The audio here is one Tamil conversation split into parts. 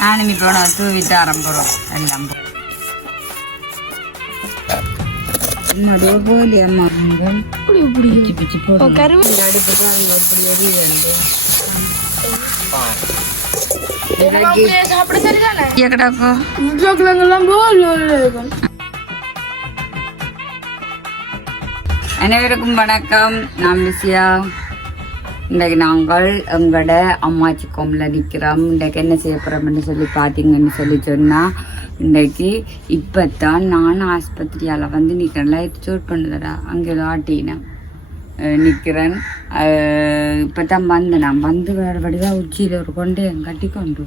நானும் இப்போ தூவிட்டு ஆரம்பிக்கிறோம் எல்லாம் போலி அம்மா பிடிச்சி பிடிச்சி போடுங்க அடுப்பு பாருங்க இப்படி எரியுது அனைவருக்கும் வணக்கம். நான் விசியா. இன்றைக்கு நாங்கள் எங்களோட அம்மாச்சி கோமில் நிற்கிறோம். இன்றைக்கு என்ன செய்ய போகிறோம்னு சொல்லி பார்த்தீங்கன்னு சொல்லி சொன்னால், இன்றைக்கு இப்போத்தான் நான் ஆஸ்பத்திரியால் வந்து நிற்கிறேன். லைட் சூட் பண்ணுதடா அங்கே ஏதோ ஆட்டினேன் நிற்கிறேன். இப்போ தான் நான் வந்து வேறு வடிவாக உச்சியில் ஒரு கொண்டையும் கட்டி கொண்டு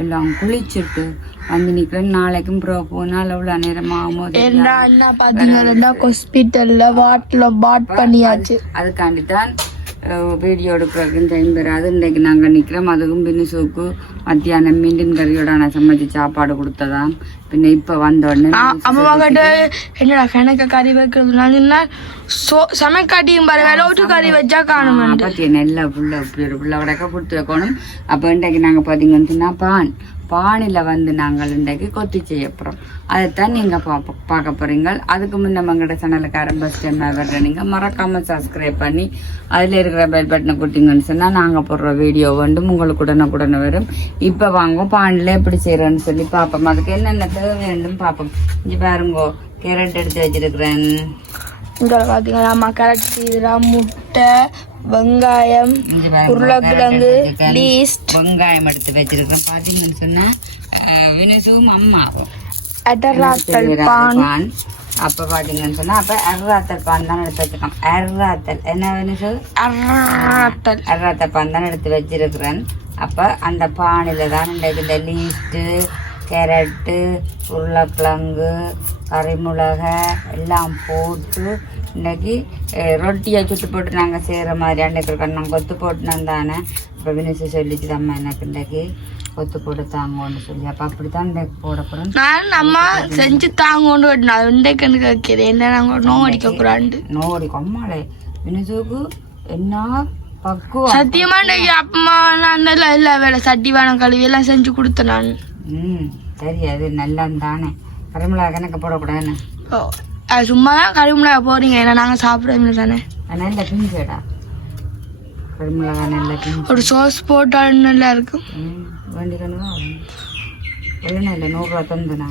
எல்லாம் குளிச்சுட்டு வந்து நிற்கிறேன். நாளைக்கும் ப்ரோ போனால் எவ்வளோ நேரம் ஆகும்போது ஹாஸ்பிட்டல்ல வாட்டில் பாட் பண்ணியாச்சு. அதுக்காண்டி தான் வீடியோ எடுக்கிறதுக்கு டைம் பெறாது. இன்றைக்கு நாங்கள் நிற்கிறோம். அதுக்கும் பின்னுசுக்கு மத்தியானம் மீண்டின் கறியோட நான் சமைச்சு சாப்பாடு கொடுத்ததான். பின்ன இப்போ வந்த உடனே அம்மா கிட்ட என்னடா கணக்க கறி வைக்கிறதுனால சமைக்காட்டியும் பரவாயில்ல ஒரு கறி வச்சா காணும் பற்றி நெல்லை புள்ள உடக்க கொடுத்து வைக்கணும். அப்போ இன்றைக்கு நாங்கள் பார்த்தீங்கன்னு சொன்னால் பானில் வந்து நாங்கள் இன்றைக்கு கொத்தி செய்ய போகிறோம். அதைத்தான் நீங்கள் பார்க்க போகிறீங்க. அதுக்கு முன்னே எங்களோட சேனலுக்கு ஆரம்ப டைமாக வர்ற நீங்கள் மறக்காமல் சப்ஸ்கிரைப் பண்ணி அதில் இருக்கிற பெல் பட்டனை கொடுத்தீங்கன்னு சொன்னால் நாங்கள் போடுற வீடியோ வந்து உங்களுக்கு உடனே வரும். இப்போ வாங்குவோம் பானில் எப்படி செய்கிறோன்னு சொல்லி பார்ப்போம். அதுக்கு என்னென்ன தேவை வேண்டும் பார்ப்போம். இங்கே பாருங்கோ, கேரட் எடுத்து வச்சிருக்கிறேன். இங்கே பார்த்தீங்கன்னா அம்மா கேரட் செய்யலாம், முட்டை, வெங்காயம், உருளைக்கிழங்கு, லீஸ்ட் வெங்காயம் எடுத்து வச்சிருக்கேன். பார்த்தீங்கன்னு சொன்னால் வினசும் அம்மாவும் அடராத்தல் பான். அப்போ பார்த்தீங்கன்னு சொன்னால் அப்போ அர்ராத்தல் பான் தான் எடுத்து வச்சிருக்கேன். அர்ராத்தல் என்ன வினசு? அர்ராத்தல் பான் தான் எடுத்து வச்சிருக்கிறேன். அப்போ அந்த பானில் தான் இந்த லீஸ்ட்டு, கேரட்டு, உருளைக்கிழங்கு, கறிமிளகா எல்லாம் போட்டு இன்றைக்கி ரொட்டியை சுட்டு போட்டு நாங்கள் செய்கிற மாதிரி அன்றைக்கு நாங்கள் கொத்து போட்டுனோம் தானே. இப்போ வினிசு சொல்லிச்சு அம்மா எனக்கு இன்றைக்கி கொத்து போட்டு தாங்கன்னு சொல்லி. அப்போ அப்படி தான் இன்றைக்கு போட போகிறோம். நான் அம்மா செஞ்சு தாங்கன்னு நான் இன்றைக்கு எனக்கு வைக்கிறேன். என்ன நாங்கள் நோடிக்கூடாது நோடிக்கும் அம்மாளே வினிசுக்கு என்ன பக்குவம். சத்தியமா இன்றைக்கி அப்பமா நான் எல்லா வேலை சட்டி வானம் கழுவி எல்லாம் செஞ்சு கொடுத்தேன் நான். சரி, அது நல்லா தானே. கறிமிளகா கணக்கு போடக்கூடாதுன்னு சும்மா தான் கறிமிளகா போறீங்க. ஏன்னா நாங்கள் சாப்பிடுவோம் தானே. நல்ல பிஞ்சடா கறிமிளகா நல்ல பிஞ்சு ஒரு சோஸ் போட்டாலும் நல்லா இருக்கும். வேண்டிக்கணுமா இல்லைன்னா இல்லை 100 ரூபா தந்துண்ணா.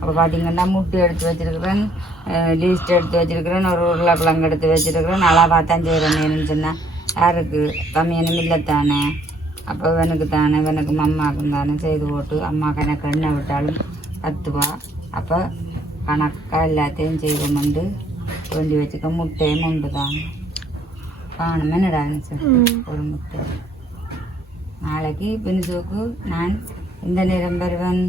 அப்போ பார்த்தீங்கன்னா முட்டை எடுத்து வச்சிருக்கிறேன், லீஸ்ட் எடுத்து வச்சிருக்கிறேன், ஒரு உருளைக்கிழங்கு எடுத்து வச்சிருக்கிறேன். நல்லா பார்த்தான் செய்கிறேன். என்னன்னு சொன்னால் யாருக்கு கம்மியான இல்லைத்தானே. அப்போ எனக்கு தானே எனக்கு அம்மாவுக்கும் தானே செய்து போட்டு அம்மா கணக்கு எண்ணெய் விட்டாலும் 10 ரூபா. அப்போ கணக்காக எல்லாத்தையும் செய்வோம்ண்டு வேண்டி வச்சுக்க. முட்டையும் உண்டு தான் காணும். என்னடா சார் ஒரு முட்டை. நாளைக்கு பின்சுக்கு நான் இந்த நேரம் வருவேன்.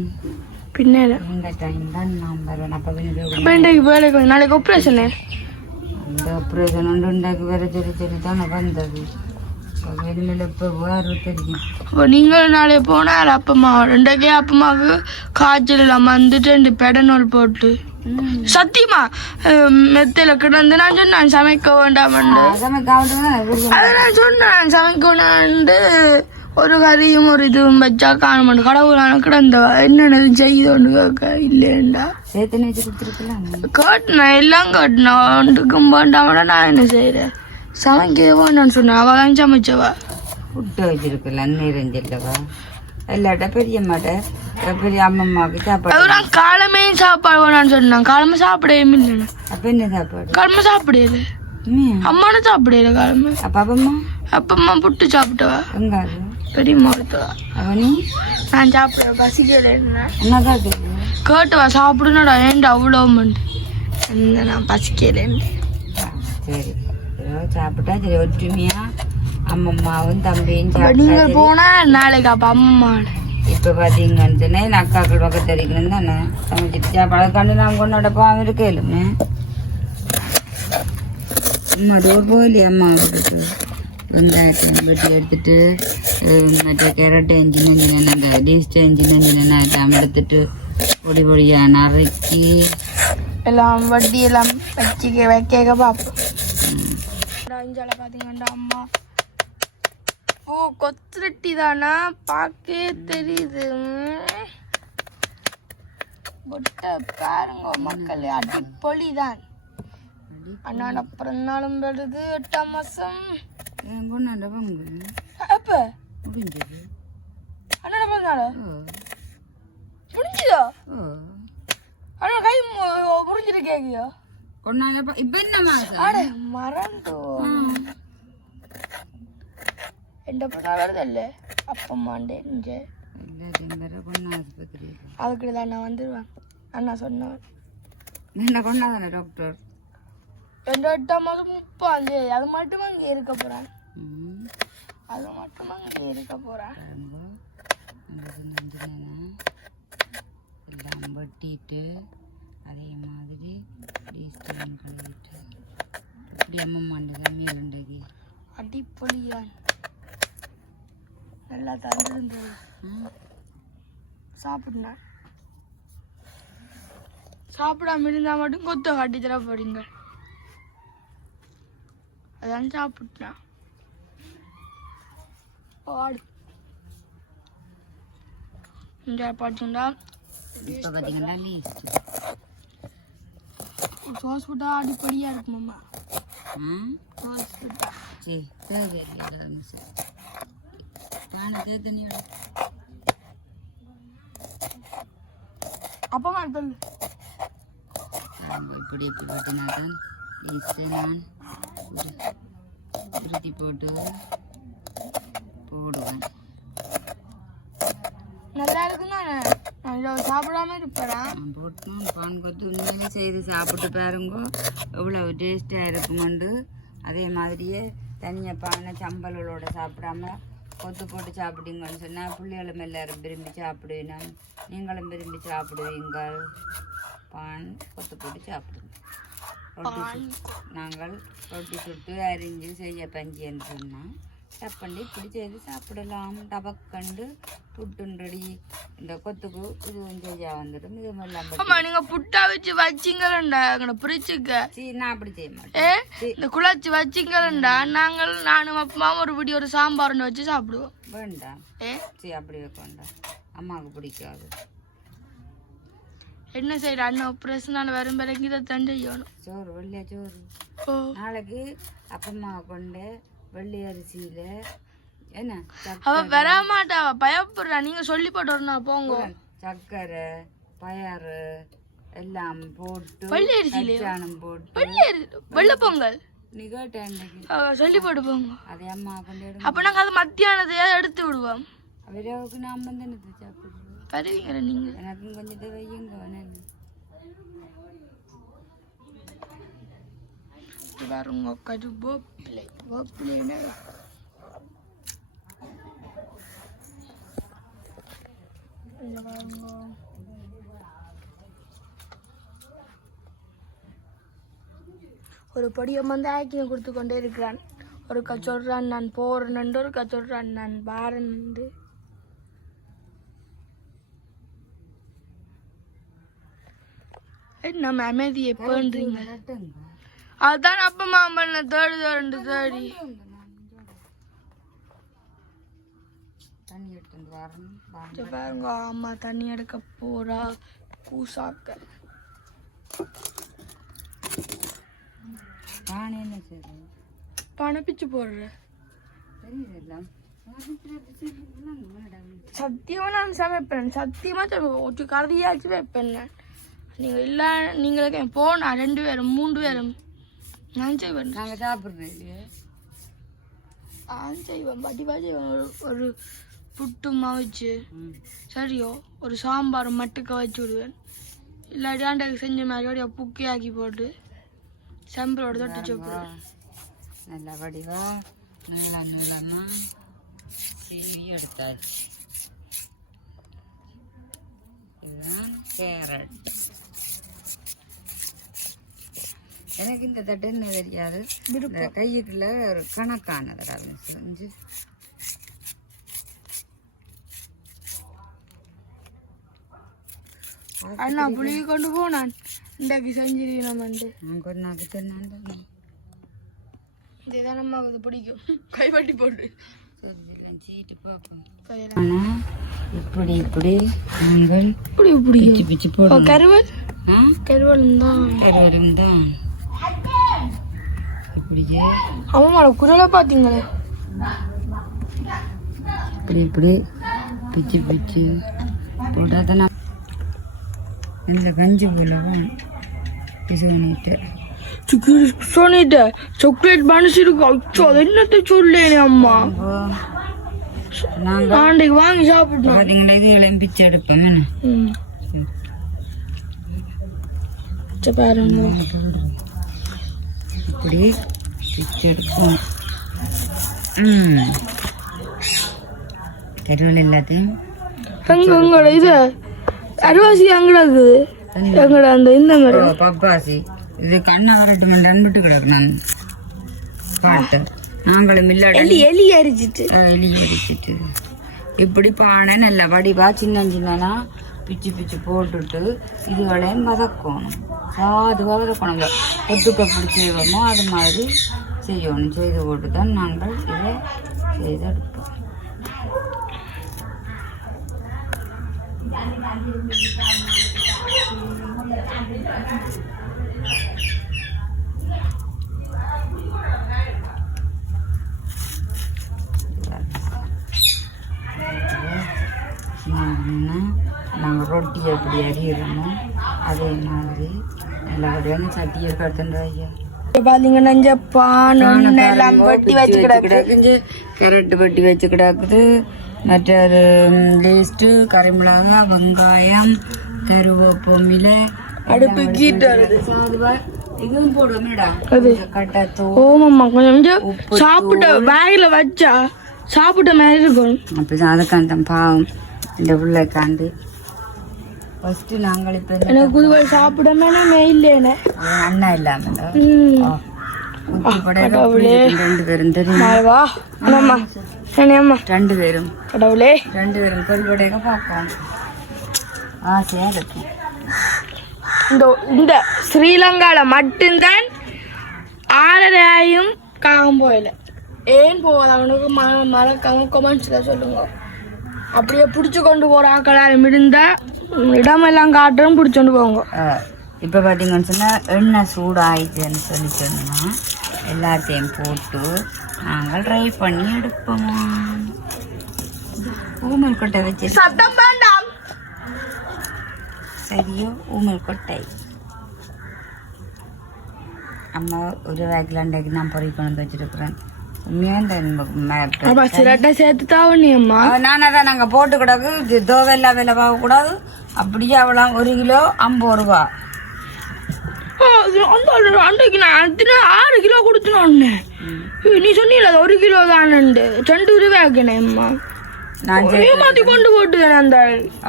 பின்னால இந்த டைம் தான் நான் வருவேன். அப்போ பின்னுக்கு நாளைக்கு ஆப்ரேஷன் அந்த ஆப்ரேஷன் உண்டு உண்டாக்கி வர சொல்லி தான் வந்தது. நீங்கள் நாளை போனால் அப்பமா 2 அப்பமாவுக்கு காய்ச்சல் இல்லாம வந்துட்டு 2 பெடனோல் போட்டு சத்தியமா மெத்தையில கிடந்து நான் சொன்னேன் சமைக்க வேண்டாம். அதை நான் சொன்னேன் சமைக்க வேண்டாண்டு ஒரு கறியும் ஒரு இதுவும் வச்சா காண மாட்டேன். கடவுளான கிடந்த என்னென்னது செய்தோன்னு கேட்க இல்லைண்டா கேட்டினேன். எல்லாம் கேட்டினேன். ஒன்றுக்கும் வேண்டாமடா நான் என்ன செய்யறேன் சமைக்க வேண்டான்னு சொன்னேன். அவள் சமைச்சவா புட்டு வச்சிருக்கல நீரஞ்சல்லவா இல்லாட்ட பெரிய மாட்ட பெரிய அம்மம்மாவுக்கு சாப்பாடு. நான் காலமே சாப்பாடு வேணான்னு சொன்னான். காலமே சாப்பிடவே இல்லைண்ணா. அப்ப என்ன சாப்பாடு? காலமே சாப்பிடல. அம்மானு சாப்பிடல காலமே. அப்பம்மா புட்டு சாப்பிட்டவா எங்க பெரியம்மா எடுத்தவா. அவனி நான் சாப்பிட பசிக்கல என்னதான் கேட்டுவா சாப்பிடுனடா. ஏன்டா அவ்வளோ மண்டு நான் பசிக்கலேன்னு. சரி சாப்பிட்டா சரி. ஒற்றுமையா அம்மம்மாவும் தம்பியும் நீங்கள் போனா நாளைக்கு அப்ப அம்மம்மா. இப்போ பார்த்தீங்கன்னு சொன்னால் அக்காக்கள் பக்கத்து அடிக்கணும் தானே சமைச்சிட்டு சாப்பாடு கண்டு நான் கொண்டாட போகாமல் இருக்கலுமே. அது போகலையே அம்மாவுக்கு வெங்காயத்தை வெட்டி எடுத்துட்டு மற்ற கேரட் சின்ன அந்த லீஸ்ட்டு சின்ன எடுத்துட்டு பொடி பொடியாக நறுக்கி எல்லாம் வட்டி எல்லாம் வைக்க பார்ப்போம். பார்த்தீங்கன்னா அம்மா ஓ கொத்துரட்டி தானா பார்க்க தெரியுது. பொட்டை பாருங்க மக்கள் அடிப்பொலிதான். அண்ணாட பிறந்தாலும் வருது 8ஆம் மாசம். கொண்டாண்ட பங்கு அப்ப முடிஞ்சது. அண்ணாட பிறந்தால முடிஞ்சுதோ? அண்ணா கை முடிஞ்சிட்டு கேக்கியோ? கொண்டாண்ட இப்ப என்ன மாசம்? அட மறந்து எந்த பிறந்தா வருதல்ல அப்பம்மாண்டே இங்கே அதுக்கு தான் நான் வந்துடுவேன். அண்ணா சொன்னேன் என்ன கொண்டாதானே டாக்டர் 8ஆம் மாதம் 30 அது மட்டும் அங்கே இருக்க போறேன். அது மட்டும் அங்கே இருக்க போறேன். எல்லாம் வெட்டிட்டு அதே மாதிரி கழுவிட்டு இப்படி அம்மம்மாண்டது மீறண்டது அடிப்பொலியான் நல்லா தந்துருந்தது. சாப்பிடுனேன். சாப்பிடாம இருந்தா மட்டும் கொத்த காட்டி தர போறீங்க. அதான் சாப்பிட்டேன். பாடு இந்த பார்த்தீங்கன்னா இப்போ பார்த்தீங்கன்னா லீஸ்ட் சோஸ் போட்டா அடிப்படியா இருக்குமாம்மா. சோஸ் போட்டா சரி சரி பானை தண்ணியோட அப்பமா சொல்லு இப்படி இப்படி பார்த்தீங்கன்னா லீஸ்ட்டு நான் உருட்டி போட்டு போடுவேன். நல்லா இருக்குதானே? நான் சாப்பிடாம இருப்பேன். போட்டோம் பான் கொத்து உண்மையிலே செய்து சாப்பிட்டு பாருங்க எவ்வளவு டேஸ்டாக இருக்குமெண்டு. அதே மாதிரியே தனியாக பானை சம்பளோட சாப்பிடாம கொத்து போட்டு சாப்பிட்டீங்கன்னு சொன்னால் பிள்ளைகளும் எல்லாரும் விரும்பி சாப்பிடுவேன். நீங்களும் விரும்பி சாப்பிடுவீங்க. பான் கொத்து போட்டு சாப்பிடுங்க. நாங்கள் ரொட்டி சுட்டு அரிஞ்சு செய்ய பஞ்சின்னு சொன்னால் டப்பண்டி இப்படி செய்து சாப்பிடலாம். டபக்கண்டு புட்டுண்டடி இந்த கொத்துக்கு இதுவும் செய்ய வந்துடும். இது எல்லாம் நீங்க புட்டா வச்சு வச்சிங்களா பிரிச்சுக்க? நான் அப்படி செய்ய மாட்டேன். இந்த குழச்சி வச்சிங்களா நானும் அப்பமாவும் ஒரு பிடி ஒரு சாம்பார் வச்சு சாப்பிடுவோம். வேண்டாம் சரி அப்படி வைக்க வேண்டாம். அம்மாவுக்கு பிடிக்காது. என்ன செய்யற அண்ணன் ஆப்ரேஷனால வரும் பிறகு இதை தான் செய்யணும். சோறு வெள்ளையா சோறு நாளைக்கு அப்பம்மா கொண்டு வெள்ளை அரிசியில என்ன அவ வரமாட்டாவ பயப்படுறா. நீங்க சொல்லி போட்டு வரணும். போங்க சக்கரை பயறு எல்லாம் போட்டு வெள்ளை அரிசியில போட்டு வெள்ளை பொங்கல் நீ கேட்டேன் சொல்லி போட்டு போங்க. அதே அம்மா கொண்டு அப்ப நாங்க அது மத்தியானதையா எடுத்து விடுவோம். விரவுக்கு நான் வந்து என்ன சாப்பிடுவோம் வருவீங்க நீங்க. எனக்கும் கொஞ்சம் வையுங்க. பாருங்க கது போப்பிள்ளை போப்பிள்ளைன்னா ஒரு படியம் வந்து ஆக்கியம் கொடுத்து கொண்டே இருக்கிறான். ஒரு சொல்றான் நான் போறேன், ஒரு சொல்றான் நான் பாரன். நம்ம அமைதி எப்போன்றீங்க? அதுதான் அப்ப மாமல்ல தேடி பாருங்க. அம்மா தண்ணி எடுக்க போறா. கூசாக்க பானை பிச்சு போடுற சத்தியமா நான் சமைப்பேன். சத்தியமா ஒரு கறதியாச்சும் வைப்பேன். நீங்கள் இல்லை நீங்களுக்கு போனா 2 பேரும் 3 பேரும் நான் செய்வேன். நாங்கள் சாப்பிட்றேன். நான் செய்வேன். வடிவா செய்வேன். ஒரு புட்டுமா வச்சு சரியோ ஒரு சாம்பார் மட்டுக்க வச்சு விடுவேன். இல்லாட்டி ஆண்டைக்கு செஞ்ச மாதிரி புக்கி ஆக்கி போட்டு செம்பரோட தொட்டு சாப்பிடுவேன். நல்லா வடிவா நீளமா சீவி எடுத்தாச்சு. இதுதான் கேரட். எனக்கு இந்த தட்டு என்ன தெரியாது. கையுக்குள்ள ஒரு கணக்கானது செஞ்சு அண்ணா புளியை கொண்டு போனான். இன்றைக்கு செஞ்சிருக்கணும்ண்டு கொண்டாக்கு சொன்னான். இதுதான் அம்மாவுக்கு பிடிக்கும். கைப்பட்டி போட்டு சீட்டு பார்ப்போம். இப்போ இப்படி இப்படி நீங்கள் இப்படி இப்படி பிச்சு பிச்சு போடுங்க. கருவல் கருவலும் தான் கருவரும் தான் இப்படியே அம்மாவோட குரலை பார்த்தீங்களே இப்படி இப்படி பிச்சு பிச்சு போட்டால் தான் நல்ல கஞ்சி போலவும் பிசு பண்ணிட்டு சொன்னிட்ட சாக்லேட் மனசு இருக்கு அச்சோ அது என்னத்தை சொல்லேனே அம்மா நாங்கள் ஆண்டைக்கு வாங்கி சாப்பிட்டோம் பார்த்தீங்கன்னா இது எல்லாம் பிச்சு எடுப்போம் என்ன பாருங்க இப்படி பிச்சு எடுப்போம் கருவல் எல்லாத்தையும் எங்களோட இது அரிவாசி எங்கடா இருக்குது எங்கட அந்த இந்த மாதிரி பப்பாசி இது கண்ணை வரட்டு அன்பிட்டு கிடக்கு நான் பாட்டு நாங்களும் எலி எலி அரிச்சிட்டு எலி அடிச்சிட்டு இப்படி பானை நல்ல வடிவா சின்ன சின்னனா பிச்சு பிச்சு போட்டுட்டு இதுகளையும் வதக்கணும் சாதுவாக வதக்கணும் ஒட்டுக்க பிடிச்சி செய்வோமோ அது மாதிரி செய்யணும் செய்து போட்டு தான் நாங்கள் இதை செய்து எடுப்போம் நாங்கள் ரொட்டி எப்படி அறியிறோமோ அதே மாதிரி எல்லாருடையும் சட்டியை கட்டுன்ற ஐயா பாத்தீங்கன்னா இந்த பானை எல்லாம் வெட்டி வச்சு கிடக்கு கேரட் வெட்டி வச்சு கிடக்குது மற்றது லேஸ்ட்டு கறிமிளகா வெங்காயம் கருவேப்பிலை அடுப்பு கீட்டு இதுவும் போடுவோமேடா கட்டத்தூ ஓமாம்மா கொஞ்சம் சாப்பிட்ட பேக்ல வச்சா சாப்பிட்ட மாதிரி இருக்கும் அப்படிதான் அதுக்கான பாவம் இந்த உள்ளக்காண்டு ஃபர்ஸ்ட் நாங்கள் இப்போ எனக்கு புதுவை சாப்பிடாம இல்லைன்னு அண்ணா இல்லாமல் ரெண்டு பேரும் தெரியுமா ரெண்டு பேரும் கடவுளே கொள்வடையாக பார்ப்போம் ஆசையாக இருக்கும் இந்த ஸ்ரீலங்கால மட்டும்தான் 6:30 காகம் போயில ஏன் போகாது அவனுக்கு மறக்காம கொமெண்ட்ஸ்ல சொல்லுங்க அப்படியே பிடிச்சி கொண்டு போற ஆக்களாலும் இருந்தா இடமெல்லாம் காட்டுறோம் பிடிச்சோண்டு போங்க இப்போ பார்த்தீங்கன்னு சொன்னால் எண்ணெய் சூடாயிடுச்சுன்னு சொல்லி சொன்னா எல்லாத்தையும் போட்டு நாங்கள் ட்ரை பண்ணி எடுப்போம் ஊமல் கொட்டை வச்சு சத்தம் வேண்டாம் சரியோ ஊமல் கொட்டை அம்மா ஒரு வேக்கிலாண்டைக்கு நான் பொறி கொண்டு வச்சிருக்கிறேன் சேர்த்து தாவணியம்மா நான் அதான் நாங்கள் போட்டு கிடக்கு தோவெல்லாம் விலை பார்க்கக்கூடாது அப்படியே அவ்வளோ 1 கிலோ 50 ரூபா அன்றைக்கு நான் 6 கிலோ கொடுத்துனோன்னு நீ சொன்னீல 1 கிலோ தானே 2 ரூபாய்க்குனேம்மா நான் மாற்றி கொண்டு போட்டு அந்த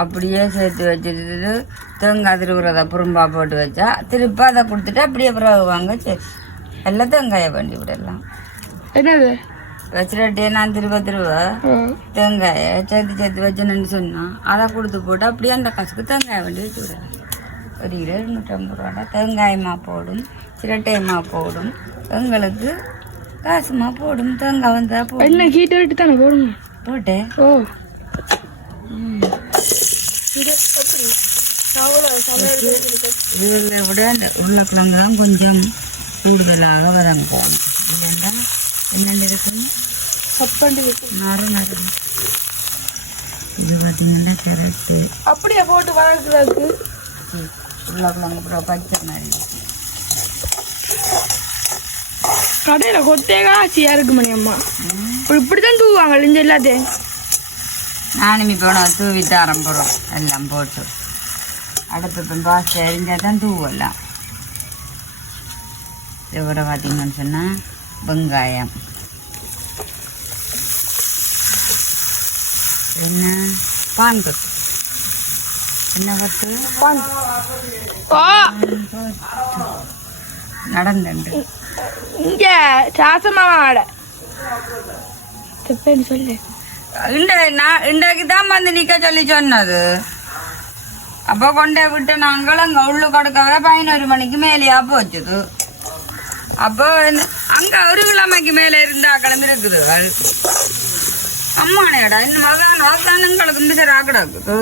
அப்படியே சேர்த்து வச்சுட்டு தேங்காய் திருவுறத புறம்பா போட்டு வச்சா திருப்பி அதை கொடுத்துட்டு அப்படியே பிறகு வாங்க சரி எல்லாம் தேங்காயை பண்ணி விடலாம் என்னது வச்சுட்டே நான் திருவ தேங்காயை சேர்த்து வச்சேன்னு சொன்னா அதை கொடுத்து போட்டு அப்படியே அந்த காசுக்கு தேங்காயை வண்டி வச்சு விடலாம் 1 கிலோ 250 ரூபா தேங்காயமா போடும் சிரட்டையமா போடும் எங்களுக்கு காசுமா போடும் தேங்காய் வந்தா போடும் என்ன கீட்ட விட்டு தானே போடுங்க போட்டேன் ஓ இதில் விட இந்த உருளைக்கிழங்கு தான் கொஞ்சம் கூடுதலாக வதங்க போகணும் இல்லைன்னா என்னென்ன இருக்குன்னு சப்பண்டி இருக்கு நறு இது பார்த்தீங்கன்னா கேரட்டு அப்படியே போட்டு வதக்குறதுக்கு உருளைக்கிழங்கு அப்புறம் பச்சை மாதிரி கடையில் கொத்தே காசியாக இருக்கு மணியம்மா இப்படித்தான் தூவாங்க இஞ்ச எல்லாத்தையும் நானும் இப்போ தூவிட்டு ஆரம்பிடுறோம் எல்லாம் போட்டு அடுப்பு இப்போ பாஸ்ட் எரிஞ்சால் தான் தூவெல்லாம் இதோட பார்த்தீங்கன்னு சொன்னால் வெங்காயம் என்ன பான் கொத்து என்ன கொத்து நடந்துண்டு இங்கே சாசமாட சொல்லு இன்றைக்கு தான் வந்து நிற்க சொல்லி சொன்னது அப்போ கொண்டே விட்டு நாங்கள் அங்கே உள்ளு கொடுக்கவே 11 மணிக்கு மேலேயா போச்சுது அப்போ அங்கே 1 கிழமைக்கு மேலே இருந்தா கிளம்பி இருக்குது அம்மானேடா இன்னும் அதான் எங்களுக்கு இந்த சரி ஆக்கிடாக்குது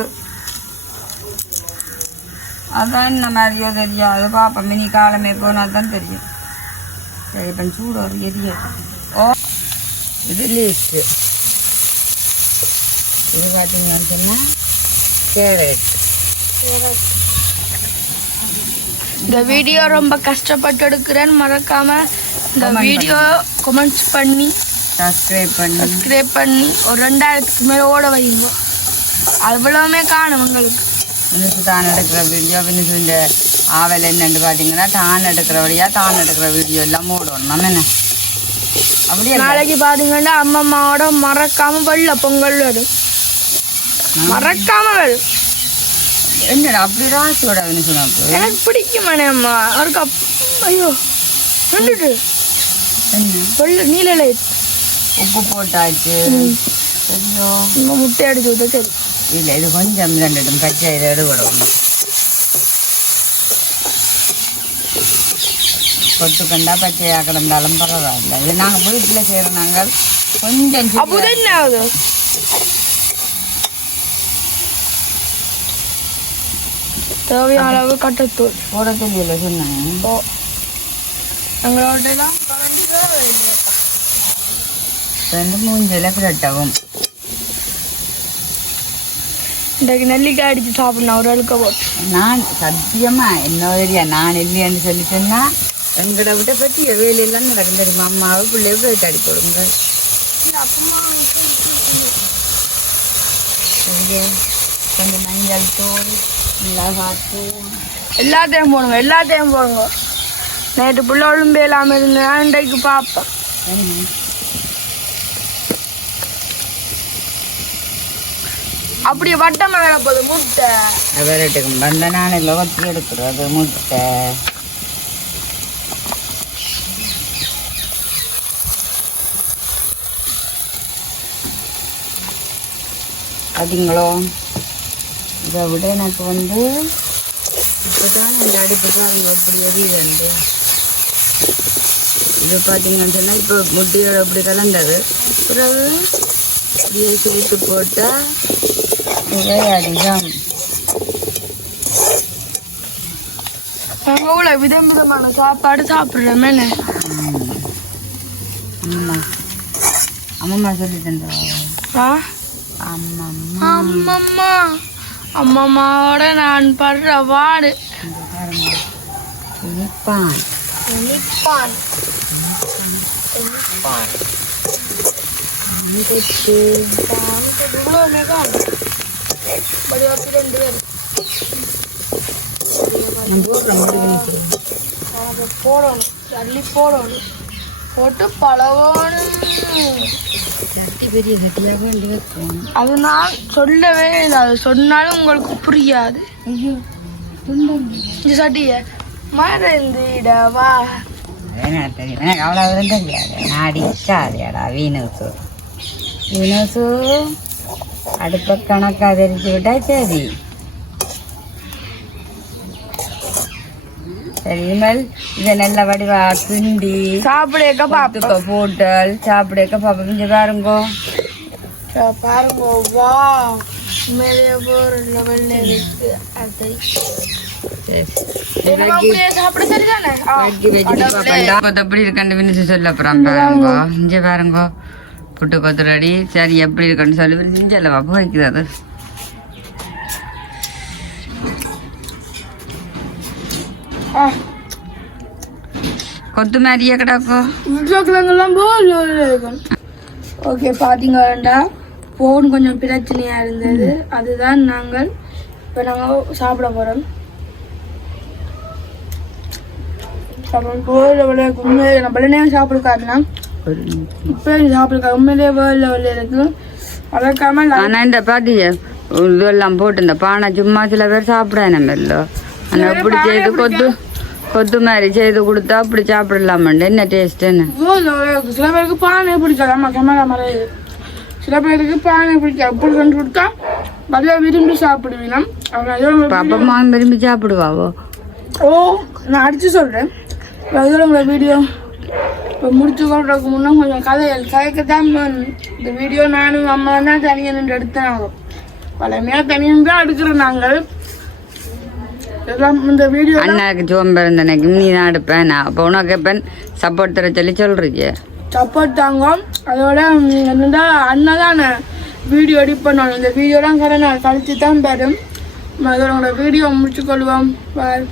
அதான் இந்த மாதிரியோ தெரியாது பாப்பா மினி காலமே போனால் தான் தெரியும் சரி இப்போ சூடு ஒரு எரிய ஓ இது லீஸ்ட்டு இது பார்த்தீங்கன்னு சொன்னால் கேரட் இந்த வீடியோ ரொம்ப கஷ்டப்பட்டு எடுக்கிறேன். மறக்காம இந்த வீடியோ கமெண்ட்ஸ் பண்ணி சப்ஸ்கிரைப் பண்ணி ஒரு 2000க்கு மேலே ஓட வைங்க. அவ்வளவுமே காணும் உங்களுக்கு. வினுசு தான் எடுக்கிற வீடியோ வினுசு இந்த ஆவல் என்னன்னு பார்த்தீங்கன்னா தான் எடுக்கிற வழியாக தான் எடுக்கிற வீடியோ எல்லாம் ஓடணும் நம்ம என்ன அப்படியே நாளைக்கு பார்த்தீங்கன்னா அம்மாவோட மறக்காம வெள்ள பொங்கல் வரும். மறக்காம வரும். என்னடா அப்படி ராசியோட வினுசு நமக்கு எனக்கு பிடிக்குமானே அம்மா ஒரு கப். ஐயோ ரெண்டுட்டு என்ன வெள்ள நீல லைட் உப்பு போட்டாச்சு ஐயோ முட்டை அடிச்சு விட்டா சரி. இல்லை இது கொஞ்சம் ரெண்டு பச்சை இதை எடுபடணும் கொத்துக்கண்டா பச்சையாக கிடந்தாலும் பரவாயில்ல. இது நாங்கள் வீட்டில் செய்கிற நாங்கள் கொஞ்சம் அப்போதான் என்ன ஆகுது தேவையான அளவு கட்டத்தூள் போட தெரியல சொன்னாங்க. எங்களோட ரெண்டு மூஞ்சில பிரட்டவும் இன்றைக்கு நெல்லிக்காய் அடித்து சாப்பிடணும் ஒரு அழுக்க போட்டு. நான் சத்தியமாக என்ன தெரியா நான் இல்லையான்னு சொல்லி சொன்னால் எங்கட விட்ட பற்றி வேலையெல்லாம் நடக்கும் தெரியுமா அம்மாவை பிள்ளைய போய் அடி போடுங்க கொஞ்சம் மஞ்சள் தூள் மிளகாத்தூள் எல்லாத்தையும் போடுங்க. நேற்று புள்ள ஒழும்பு இல்லாமல் இருந்தேன் இன்றைக்கு பார்ப்பேன். அப்படியே வட்டமாக வேலை போகுது முட்டை விரட்டுக்கு வந்த நாளையில் வச்சு எடுக்கிறது முட்டை பார்த்தீங்களோ. இதை விட எனக்கு வந்து இப்போ தான் இந்த அடுப்புக்கு அவங்க எப்படி எரியுது. இது பார்த்தீங்கன்னு சொன்னால் இப்போ முட்டையோட அப்படி கலந்தது பிறகு இப்படியே சேர்த்து போட்டால் இதே அடிதான். நாங்கள் இவ்வளோ விதமான சாப்பாடு சாப்பிட்றோமே. அம்மம்மா சொல்லி தந்தா அம்மாவோட நான் படுற வாடு போடணும் தள்ளி போடணும் போட்டு பழவணும். பெரிய கட்டியாக வைக்கணும். அது நான் சொல்லவே இல்லை. அது சொன்னாலும் உங்களுக்கு புரியாது. இந்த சட்டிய மறந்துடவா தெரியும் எனக்கு அவ்வளோ தெரியாது. நான் அடிக்காதேடா வீணசு அடுப்ப கணக்காக தெரிஞ்சு விட்டா சரி. இனிமேல் இதை நல்ல வடிவா கிண்டி சாப்பிடக்க பாப்பா போட்டல் சாப்பிடக்க பாப்பா கொஞ்சம் பாருங்கோ வா மேலே போற லெவல்ல இருக்கு. அது சாப்பிட சரிதானே எப்படி இருக்கான்னு வினிச்சு சொல்ல அப்புறம் பாருங்கோ இங்கே பாருங்கோ புட்டு கொத்துரடி சரி எப்படி இருக்குன்னு சொல்லி செஞ்சல பாப்பா வைக்குது. அது கொத்து மாதிரியே கிடக்கும். ஓகே பார்த்தீங்கன்னா ஃபோன் கொஞ்சம் பிரச்சனையாக இருந்தது. அதுதான் நாங்கள் சாப்பிட போகிறோம். உண்மையிலே நம்மளே சாப்பிடுக்காருனா இப்போ சாப்பிடுக்காரு உண்மையிலே வேர்ல்ட் லெவலில் இருக்கு. அதற்காம ஆனால் இந்த பாத்திய இதெல்லாம் போட்டு இந்த பானை சும்மா சில பேர் சாப்பிட நம்ம இல்லை. ஆனால் அப்படி செய்து கொத்து மாதிரி செய்து கொடுத்தா அப்படி சாப்பிடலாமாண்டு என்ன டேஸ்ட்டுன்னு. சில பேருக்கு பானை பிடிக்காது. ஆமாம் கேமரா மாதிரி சில பேருக்கு பானை பிடிக்காது. அப்படி கொண்டு கொடுத்தா நல்லா விரும்பி சாப்பிடுவீங்க. பாப்பம்மா விரும்பி சாப்பிடுவாவோ? ஓ நான் அடிச்சு சொல்கிறேன். உங்களை வீடியோ இப்போ முடிச்சு கொள்றதுக்கு முன்னே கொஞ்சம் கதைக்கத்தான் இந்த வீடியோ நானும் அம்மா தான் தனியாக நின்று எடுத்தாங்க. பழமையாக தனியாக தான் எடுக்கிறோம் நாங்கள். இந்த வீடியோ அண்ணாக்கு சோம்பு இருந்தனைக்கும் நீ தான் எடுப்பேன். நான் அப்போ உனக்கு எப்பன் சப்போர்ட் தர சொல்றீங்க. சப்போர்ட் தாங்க. அதோட என்னடா அண்ணன் தான் வீடியோ எடிட் பண்ணணும். இந்த வீடியோலாம் கரை நான் கழிச்சு தான் பெறும். அதோட வீடியோ முடிச்சுக்கொள்வோம். பாய்.